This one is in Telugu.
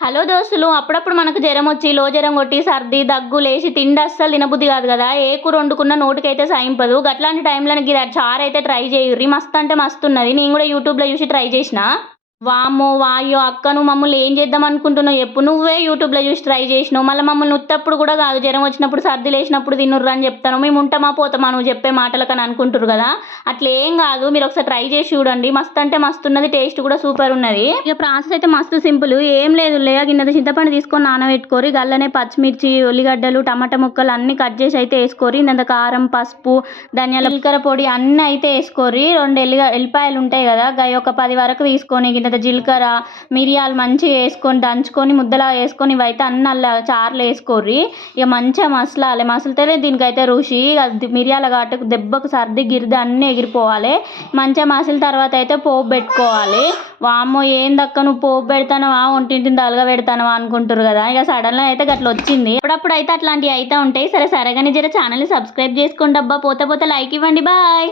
హలో దోస్తులు అప్పుడప్పుడు మనకు జ్వరం వచ్చి లో జ్వరం కొట్టి సర్ది దగ్గు లేచి తిండి అస్సలు తినబుద్ధి కాదు కదా. ఏ కూర వండుకున్న నోటికైతే సాయింపదు. అట్లాంటి టైంలో ఇది చారు అయితే ట్రై చేయుర్రి. మస్తు అంటే మస్తు ఉన్నది. నేను కూడా యూట్యూబ్లో చూసి ట్రై చేసిన. వామ్మో వాయో అక్క నువ్వు మమ్మల్ని ఏం చేద్దాం అనుకుంటున్నావు? చెప్పు నువ్వే యూట్యూబ్లో చూసి ట్రై చేసినావు? మళ్ళీ మమ్మల్ని ఉత్తప్పుడు కూడా కాదు జ్వరం వచ్చినప్పుడు సర్ది లేచినప్పుడు తిన్నుర్రు అని చెప్తాను. మేము ఉంటామా పోతామా నువ్వు చెప్పే మాటలకని అనుకుంటురు కదా? అట్లా ఏం కాదు మీరు ఒకసారి ట్రై చేసి చూడండి. మస్తు అంటే మస్తు ఉన్నది టేస్ట్ కూడా సూపర్ ఉన్నది. ఇక ప్రాసెస్ అయితే మస్తు సింపుల్. ఏం లేదు లేదా గిన్నె చింతపండు తీసుకొని నానబెట్టుకోరి గల్లనే పచ్చిమిర్చి ఉల్లిగడ్డలు టమాటా ముక్కలు అన్ని కట్ చేసి అయితే వేసుకోరి. ఇంత కారం పసుపు ధనియాల జీలకర్ర పొడి అన్నీ అయితే వేసుకోరి. రెండు ఎల్లిగా ఎల్లిపాయలు ఉంటాయి కదా గై ఒక పది వరకు తీసుకొని ఇంత జీలకర్ర మిరియాలు మంచిగా వేసుకొని దంచుకొని ముద్దలా వేసుకొని ఇవైతే అన్ని అల్ల చారులు వేసుకోర్రి. ఇక మంచిగా మసలాలి. మసలితేనే దీనికైతే రుచి. అది మిరియాల ఘాటుకు దెబ్బకు సర్ది గిరిది అన్నీ ఎగిరిపోవాలి. మంచిగా మసిలిన తర్వాత అయితే పోపు పెట్టుకోవాలి. వామ్మో ఏం దక్క నువ్వు పోపు పెడతానవా? ఒంటింటిని తలగా పెడతానవా అనుకుంటారు కదా. ఇక సడన్గా అయితే గట్ల వచ్చింది. అప్పుడప్పుడు అయితే అట్లాంటివి అయితే ఉంటాయి. సరే సరే కానీ జర ఛానల్ని సబ్స్క్రైబ్ చేసుకోండి అబ్బా పోతే పోతే లైక్ ఇవ్వండి. బాయ్.